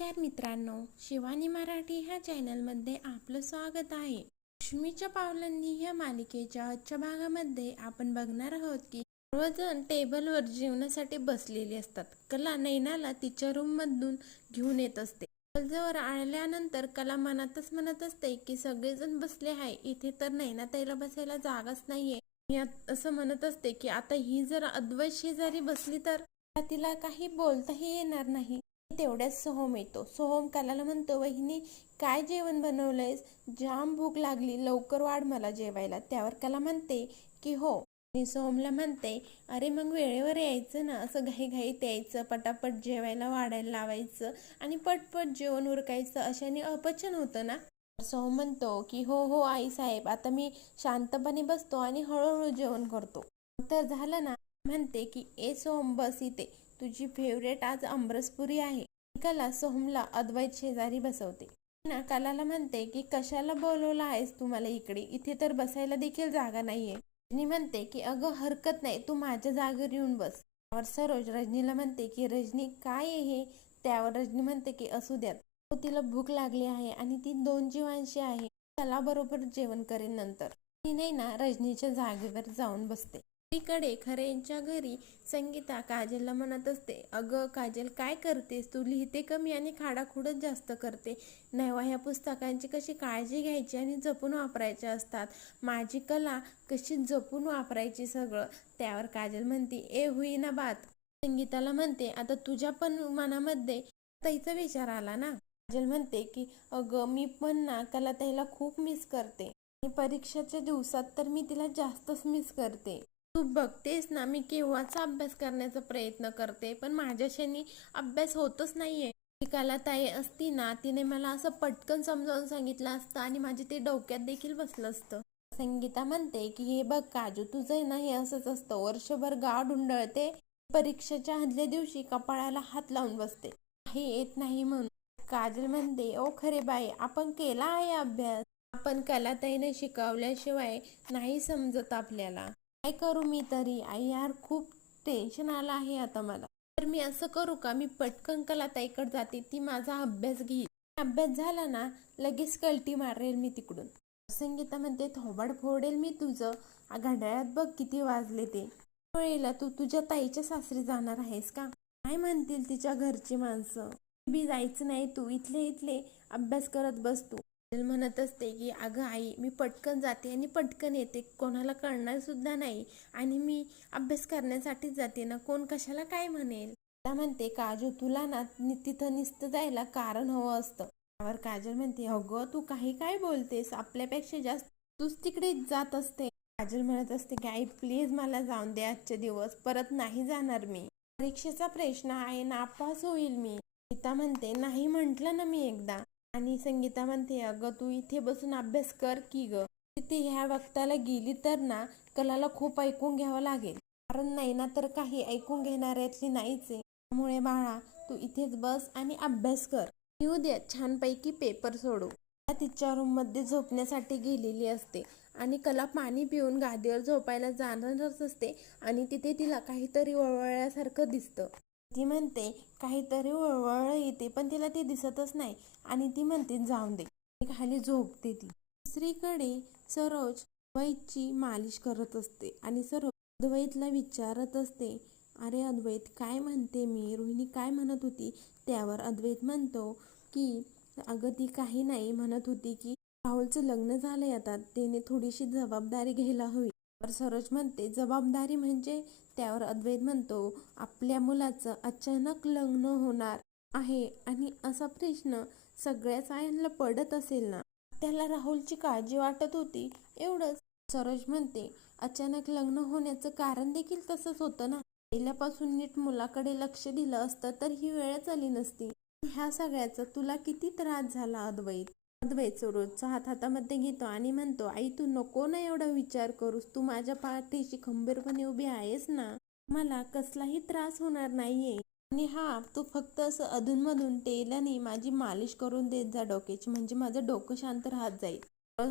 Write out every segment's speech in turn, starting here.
नमस्कार मित्रांनो, शिवानी मराठी ह्या चॅनलमध्ये आपलं स्वागत आहे. लक्ष्मीच्या पावलांनी ह्या मालिकेच्या आजच्या भागामध्ये आपण बघणार आहोत की सर्वजण टेबलवर जेवणासाठी बसलेले असतात. कला नैनाला तिच्या रूम मधून घेऊन येत असते. टेबलजवळ आल्यानंतर कला मनातच म्हणत असते की सगळेजण बसले आहे, इथे तर नैना ताईला बसायला जागाच नाहीये. मी असं म्हणत असते की आता ही जर अद्वैत शेजारी बसली तर तिला काही बोलताही येणार नाही. तेवढ्याच सोहम येतो. सोहम कलाला म्हणतो, वहिनी काय जेवण बनवलंयस? जाम भूक लागली, लवकर वाढ मला जेवायला. त्यावर कला म्हणते की हो. आणि सोहमला म्हणते, अरे मग वेळेवर यायचं ना, असं घाईघाईत यायचं, पटापट जेवायला वाढायला लावायचं आणि पटपट जेवण उरकायचं, अशाने अपचन होतं ना. सोहम म्हणतो की हो हो आई साहेब, आता मी शांतपणे बसतो आणि हळूहळू जेवण करतो. तर झालं ना. म्हणते की ए सोहम बस इथे, तुझी फेवरेट आज आमरसपुरी आहे. कला सोहमला अद्वैत शेजारी बसवते. ना कलाला म्हणते की कशाला बोलवलं आहेस तू मला इकडे, इथे तर बसायला देखील जागा नाहीये. रजनी म्हणते की अगं हरकत नाही, तू माझ्या जागेवर येऊन बस. त्यावर सरोज रजनीला म्हणते की रजनी काय आहे हे? त्यावर रजनी म्हणते की असू द्यात, तिला भूक लागली आहे आणि ती 2 जीवांशी आहे, त्याला बरोबर जेवण करेन नंतर. नाही ना रजनीच्या जागेवर जाऊन बसते. इकडे खरेंच्या घरी संगीता काजलला म्हणत असते, अगं काजल काय करतेस तू? लिहिते कमी आणि खाडाखोडच जास्त करते. नव्या ह्या पुस्तकांची कशी काळजी घ्यायची आणि जपून वापरायची असतात. माझी कला कशी जपून वापरायची सगळं. त्यावर काजल म्हणते, ए होईना बात. संगीताला म्हणते, आता तुझ्या पण मनामध्ये ताईचा विचार आला ना. काजल म्हणते की अगं मी पण ना कला ताईला खूप मिस करते आणि परीक्षेच्या दिवसात तर मी तिला जास्तच मिस करते. तू बघतेस ना, मी केव्हाचा अभ्यास करण्याचा प्रयत्न करते, पण माझ्याशाने अभ्यास होतच नाहीये. कला ताई असती ना, तिने मला असं पटकन समजावून सांगितलं असतं आणि माझे ते डोक्यात देखील बसलं असतं. संगीता म्हणते की हे बघ काजू, तुझं ना हे असंच असतं, वर्षभर गाव ढुंढळते, परीक्षेच्या आदल्या दिवशी कपाळाला हात लावून बसते, काही येत नाही म्हणून. काजल म्हणते, ओ खरे बाई, आपण केला आहे अभ्यास, आपण कलाताईने शिकवल्याशिवाय नाही समजत आपल्याला. काय करू मी तरी? आई यार, खूप टेन्शन आलं आहे आता मला. तर मी असं करू का, मी पटकन कलाताईकडे जाते, ती माझा अभ्यास घेईल. अभ्यास झाला ना, लगेच कल्टी मारेल मी तिकडून. संगीता म्हणते, थोबाड फोडेल मी तुझं. घड्याळात बघ किती वाजले ते. वेळेला तू तुझ्या ताईच्या सासरी जाणार आहेस का? काय म्हणतील तिच्या घरची माणसं? बी जायचं नाही, तू इथले इथले अभ्यास करत बस तू. म्हणत असते की अगं आई, मी पटकन जाते आणि पटकन येते, कोणाला कळणार सुद्धा नाही आणि मी अभ्यास करण्यासाठीच जाते ना, कोण कशाला काय म्हणेल. त्या म्हणते, काजू तुला ना तिथं नुसतं जायला कारण हवं असतं. त्यावर काजल म्हणते, अगं तू काही काय बोलतेस, आपल्यापेक्षा जास्त तूच तिकडे जात असते. काजल म्हणत असते की आई प्लीज मला जाऊन दे आजचे दिवस, परत नाही जाणार मी, परीक्षेचा प्रश्न आहे, नापास होईल मी. गीता म्हणते, नाही म्हंटल ना मी एकदा. आणि संगीता म्हणते, अगं तू इथे बसून अभ्यास कर की ग, तिथे ह्या वक्ताला गेली तर ना कलाला खूप ऐकून घ्यावं लागेल, कारण नैना तर काही ऐकून घेणाऱ्यातली नाहीच आहे. त्यामुळे बाळा तू इथेच बस आणि अभ्यास कर, येऊ दे छानपैकी पेपर सोडू. तिच्या रूम मध्ये झोपण्यासाठी गेलेली असते आणि कला पाणी पिऊन गादीवर झोपायला जाणारच असते आणि तिथे तिला काहीतरी वळवळल्यासारखं दिसतं. ती म्हणते काहीतरी वळवळ येते, पण तिला ते दिसतच नाही आणि ती म्हणते जाऊन दे, खाली झोपते ती. दुसरीकडे सरोज अद्वैतची मालिश करत असते आणि सरोज अद्वैतला विचारत असते, अरे अद्वैत काय म्हणते मी, रोहिणी काय म्हणत होती? त्यावर अद्वैत म्हणतो की अगं ती काही नाही, म्हणत होती की राहुलचं लग्न झालंय, आता त्याने थोडीशी जबाबदारी घ्यायला हवी. तर सरोज म्हणते जबाबदारी म्हणजे? त्यावर अद्वैत म्हणतो, आपल्या मुलाचं अचानक लग्न होणार आहे आणि असा प्रश्न सगळ्याच आयांना पडत असेल ना, त्याला राहुलची काळजी वाटत होती एवढंच. सरोज म्हणते, अचानक लग्न होण्याचं कारण देखील तसंच होतं ना, पहिल्यापासून नीट मुलाकडे लक्ष दिलं असतं तर ही वेळच आली नसती. ह्या सगळ्याचा तुला किती त्रास झाला अद्वैत? अद्वैत सरोजचा हात हातामध्ये घेतो आणि म्हणतो, आई तू नको ना एवढा विचार करूस, तू माझ्या पाठीशी खंबीरपणे उभी आहेस ना, मला कसलाही त्रास होणार नाहीये. आणि हा तू फक्त असं अधूनमधून तेलाने माझी मालिश करून देत जा डोक्याची, म्हणजे माझं डोकं शांत राहत जाईल.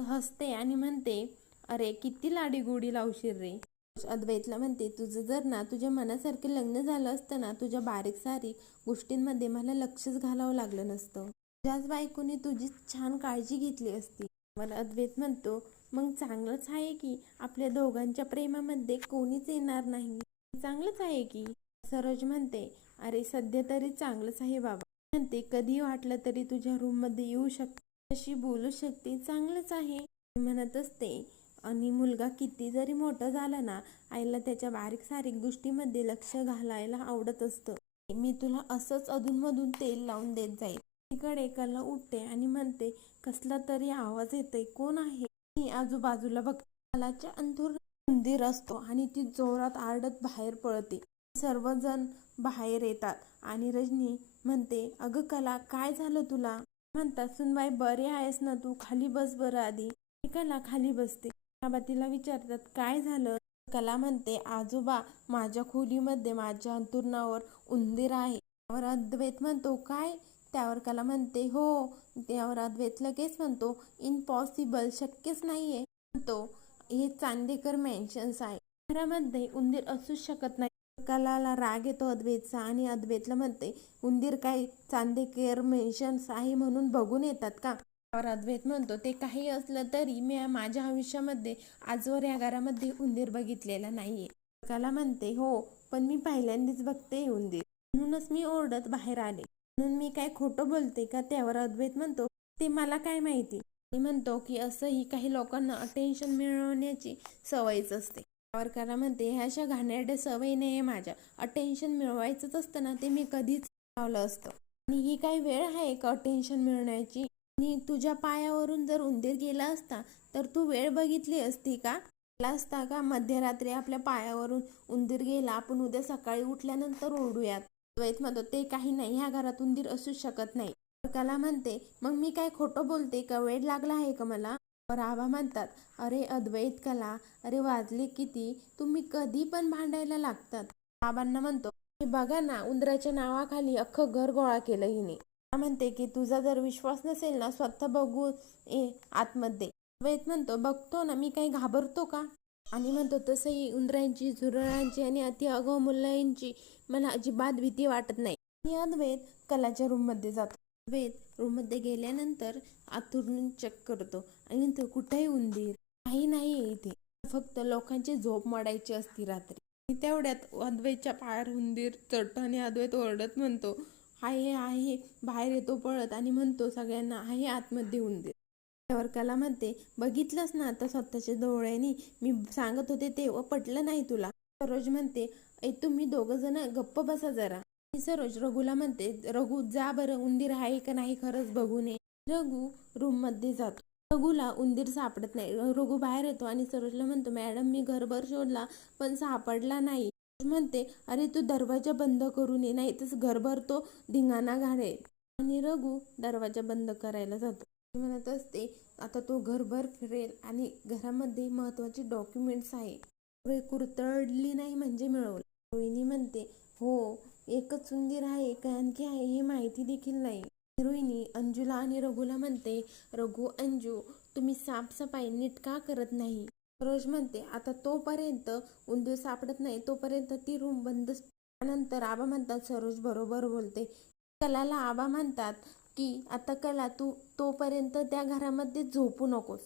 हसते आणि म्हणते, अरे किती लाडीगोडी लावशील रे. अद्वैतला म्हणते, तुझं जर ना तुझ्या मनासारखं लग्न झालं असतं ना, तुझ्या बारीक सारीक गोष्टींमध्ये मला लक्षच घालावं लागलं नसतं. तुझ्याच बायकोने तुझी छान काळजी घेतली असती. मला अद्वैत म्हणतो, मग चांगलंच आहे की आपल्या दोघांच्या प्रेमामध्ये कोणीच येणार नाही. चांगलंच आहे की. सरोज म्हणते, अरे सध्या तरी चांगलंच आहे बाबा. म्हणते, कधी वाटलं तरी तुझ्या रूममध्ये येऊ शकते, तशी बोलू शकते, चांगलंच आहे. म्हणत असते, आणि मुलगा किती जरी मोठा झाला ना, आईला त्याच्या बारीक सारीक गोष्टीमध्ये लक्ष घालायला आवडत असतं. मी तुला असंच अधूनमधून तेल लावून देत जाईल. इकडे कला उठते आणि म्हणते, कसला तरी आवाज येतोय, कोण आहे? मी आजूबाजूला बघते. कलाच्या अंतुरात उंदीर असतो आणि ती जोरात आरडत बाहेर पळते. सर्वजण बाहेर येतात आणि रजनी म्हणते, अगं कला, काय झालं तुला? म्हणतात, सुनबाई बरी आहेस ना तू? खाली बस बरं आधी. कला खाली बसते. बाबा तिला विचारतात, काय झालं? कला म्हणते, आजोबा, माझ्या खोलीमध्ये माझ्या अंथरुणावर उंदीर आहे. त्यावर अद्वैत म्हणतो, काय? त्यावर कला म्हणते, हो. त्यावर अद्वैत लगेच म्हणतो, इम्पॉसिबल, शक्यच नाहीये. म्हणतो, हे चांदेकर मेन्शन्स आहे, घरामध्ये उंदीर असूच शकत नाही. कलाला राग येतो अद्वैतचा आणि अद्वैतला म्हणते, उंदीर काय चांदेकर मेन्शन्स आहे म्हणून बघून येतात का? त्यावर अद्वैत म्हणतो, ते काही असलं तरी मी माझ्या आयुष्यामध्ये आजवर या घरामध्ये उंदीर बघितलेला नाहीये. कला म्हणते, हो, पण मी पहिल्यांदाच बघते उंदीर, म्हणूनच मी ओरडत बाहेर आले. म्हणून मी काय खोटं बोलते का? त्यावर अद्वैत म्हणतो, ते मला काय माहिती. मी म्हणतो की असंही काही लोकांना अटेन्शन मिळवण्याची सवयच असते. त्यावर कला म्हणते, ह्या अशा घाणेरड्या सवयी नाही माझ्या. अटेन्शन मिळवायचंच असतं ना, ते मी कधीच लावलं असतं. आणि ही काही वेळ आहे का अटेन्शन मिळवण्याची? आणि तुझ्या पायावरून जर उंदीर गेला असता तर तू वेळ बघितली असती का? गेला असता का मध्यरात्री आपल्या पायावरून उंदीर गेला, आपण उद्या सकाळी उठल्यानंतर ओरडूयात. अद्वैत म्हणतो, ते काही नाही, ह्या घरात उंदीर असूच शकत नाही. कला म्हणते, मग मी काय खोटं बोलते का? वेळ लागला आहे का मला? आबा म्हणतात, अरे अद्वैत, कला, अरे वाजले किती? तुम्ही कधी पण भांडायला लागतात. बाबांना म्हणतो, हे बघा ना, उंदराच्या नावाखाली अख्खं घर गोळा केलं हिने. म्हणते की तुझा जर विश्वास नसेल ना, स्वतः बघू आतमध्ये. अद्वैत म्हणतो, बघतो ना, मी काही घाबरतो का? आणि म्हणतो, तसंही उंदरांची, झुरळांची आणि अति अगाऊ मुलांची मला अजिबात भीती वाटत नाही. आणि अद्वैत कलाच्या रूममध्ये जातो. अद्वैत रूममध्ये गेल्यानंतर आतून चेक करतो आणि म्हणतो, कुठेही उंदीर काही नाहीये इथे, फक्त लोकांची झोप मोडायची असती रात्री. तेवढ्यात अद्वैतच्या पायावर उंदीर चढतो आणि अद्वैत ओरडत म्हणतो, आहे आहे, बाहेर येतो पळत आणि म्हणतो सगळ्यांना, आहे आतमध्ये उंदीर. त्यावर कला म्हणते, बघितलंच ना आता स्वतःच्या डोळ्यांनी, मी सांगत होते तेव्हा पटलं नाही तुला. सरोज म्हणते, तुम्ही दोघं जण गप्प बसा जरा. सरोज रघुला म्हणते, रघु जा बरं, उंदीर आहे का नाही खरंच बघून ये. रघु रूम मध्ये जातो. रघुला उंदीर सापडत नाही. रघु बाहेर येतो आणि सरोजला म्हणतो, मॅडम, मी घरभर शोधला पण सापडला नाही. म्हणते, अरे तू दरवाजा बंद करून ये, नाही तर घरभर तो धिंगाणा घालेल. आणि रघु दरवाजा बंद करायला जातो. म्हणत असते, आता तो घरभर फिरेल आणि घरामध्ये महत्वाचे डॉक्युमेंट्स आहे, कुरतडली नाही म्हणजे मिळवलं. रोहिणी म्हणते, हो, एकच उंदीर आहे का आणखी आहे हे माहिती देखील नाही. रोहिणी अंजूला आणि रघुला म्हणते, रघु, अंजू, तुम्ही साफसफाई नीट का करत नाही? सरोज म्हणते, आता तोपर्यंत उंदीर सापडत नाही तोपर्यंत ती रूम बंद. त्यानंतर आबा म्हणतात, सरोज बरोबर बोलते. कलाला आबा म्हणतात की आता कला, तू तोपर्यंत त्या घरामध्ये झोपू नकोस.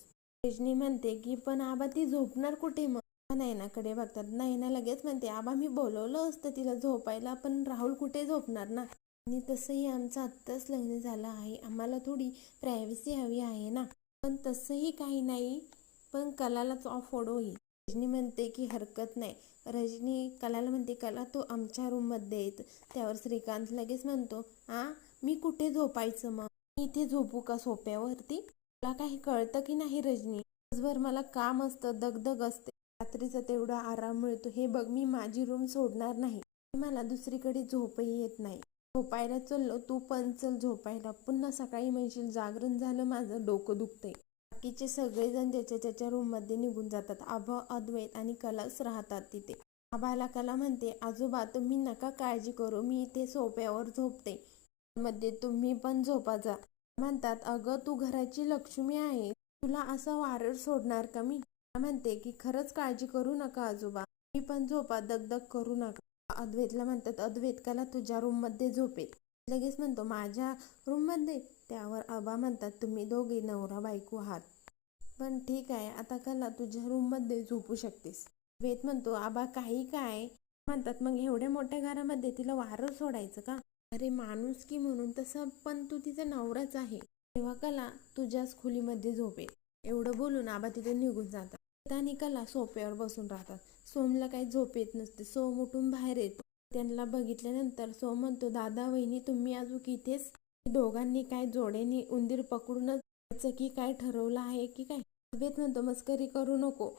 रजनी म्हणते की पण आबा, ती झोपणार कुठे मग? नयनाकडे बघतात. नयना लगेच म्हणते, आबा, मी बोलवलं असतं तिला झोपायला, पण राहुल कुठे झोपणार ना. आणि तसंही आमचं आत्ताच लग्न झालं आहे, आम्हाला थोडी प्रायव्हसी हवी आहे ना. पण तसंही काही नाही, पण कलालाच ऑफवर्ड होईल. रजनी म्हणते की हरकत नाही. रजनी कलाला म्हणते, कला, तू आमच्या रूममध्ये येत. त्यावर श्रीकांत लगेच म्हणतो, मी कुठे झोपायचं मग? मी इथे झोपू का सोफ्यावरती? तुला काही कळतं की नाही रजनी? दिवसभर मला काम असतं, दगदग असते, रात्रीचा तेवढा आराम मिळतो, हे बघ, मी माझी रूम सोडणार नाही. मला दुसरीकडे झोपही येत नाही. झोपायला चललो, तू पण चल झोपायला. पुन्हा सकाळी म्हणशील जागरण झालं, माझं डोकं दुखतंय. बाकीचे सगळेजण ज्याच्या त्याच्या रूममध्ये निघून जातात. आबा, अद्वैत आणि कलाच राहतात तिथे. आबाला कला म्हणते, आजोबा, तुम्ही नका काळजी करू, मी इथे सोफ्यावर झोपते, मध्ये तुम्ही पण झोपा जा. म्हणतात, अगं, तू घराची लक्ष्मी आहे, तुला असं वारं सोडणार का मी? म्हणते की खरंच काळजी करू नका आजोबा, मी पण झोपा, दगदग करू नका. अद्वैतला म्हणतात, अद्वैत कला तुझ्या रूममध्ये झोपेल. लगेच म्हणतो माझ्या रूममध्ये. त्यावर आबा म्हणतात, तुम्ही दोघे नवरा बायको आहात, पण ठीक आहे, आता कला तुझ्या रूममध्ये झोपू शकतेस. अद्वैत म्हणतो, आबा काही काय म्हणतात, मग एवढ्या मोठ्या घरामध्ये तिला वारं सोडायचं का? अरे माणुसकी म्हणून तसं पण तू तिचा नवराच आहे, तेव्हा कला तुझ्याच खोलीमध्ये झोपेल. एवढं बोलून आबा तिथे निघून जातात. आणि कला सोफ्यावर बसून राहतात. सोमला काही झोप येत नसते. सोम उठून बाहेर येतो. त्यांना बघितल्यानंतर सोम म्हणतो, दादा वहिनी तुम्ही अजून इथेच? दोघांनी काय जोड्याने उंदीर पकडूनच जायचं की काय ठरवलं आहे की काय? अद्वैत म्हणतो, मस्करी करू नको,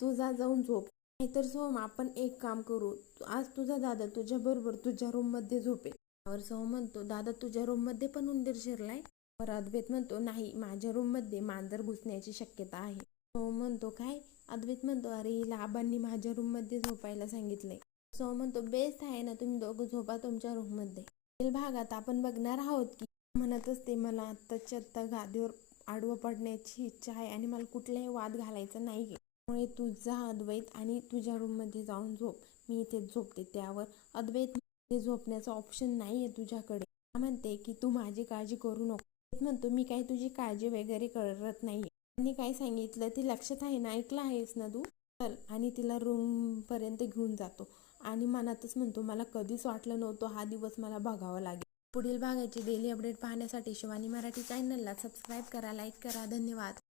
तू जा जाऊन झोप. नाहीतर सोम आपण एक काम करू, आज तुझा दादा तुझ्या बरोबर तुझ्या रूम मध्ये झोपेल. त्यावर सोम म्हणतो, दादा तुझ्या रूम मध्ये पण उंदीर शिरलाय? तर अद्वैत म्हणतो, नाही, माझ्या रूम मध्ये मांजर घुसण्याची शक्यता आहे. सोम म्हणतो, काय? अद्वैत म्हणतो, अरे हिला आबांनी माझ्या रूम मध्ये झोपायला सांगितलंय. सोम म्हणतो, बेस्ट आहे ना, तुम्ही दोघं झोपा तुमच्या रूम मध्ये. पुढील भागात आपण बघणार आहोत की म्हणत असते, मला आत्ताच्या आत्ता गादीवर आडवं पडण्याची इच्छा आहे आणि मला कुठलाही वाद घालायचा नाहीये, त्यामुळे तू जा अद्वैत आणि तुझ्या रूम मध्ये जाऊन झोप, मी इथेच झोपते. त्यावर अद्वैत झोपण्याचा ऑप्शन नाहीये तुझ्याकडे. म्हणते की तू माझी काळजी करू नको. अद्वैत म्हणतो, मी काही तुझी काळजी वगैरे करत नाहीये. त्यांनी काय सांगितलं ती लक्षात आहे ना, ऐकलं आहेस ना तू? चल. आणि तिला रूम पर्यंत घेऊन जातो आणि मनातच म्हणतो, मला कधीच वाटलं नव्हतं हा दिवस मला बघावा लागेल. पुढील भागाची डेली अपडेट पाहण्यासाठी शिवानी मराठी चॅनलला सबस्क्राईब करा, लाईक करा. धन्यवाद.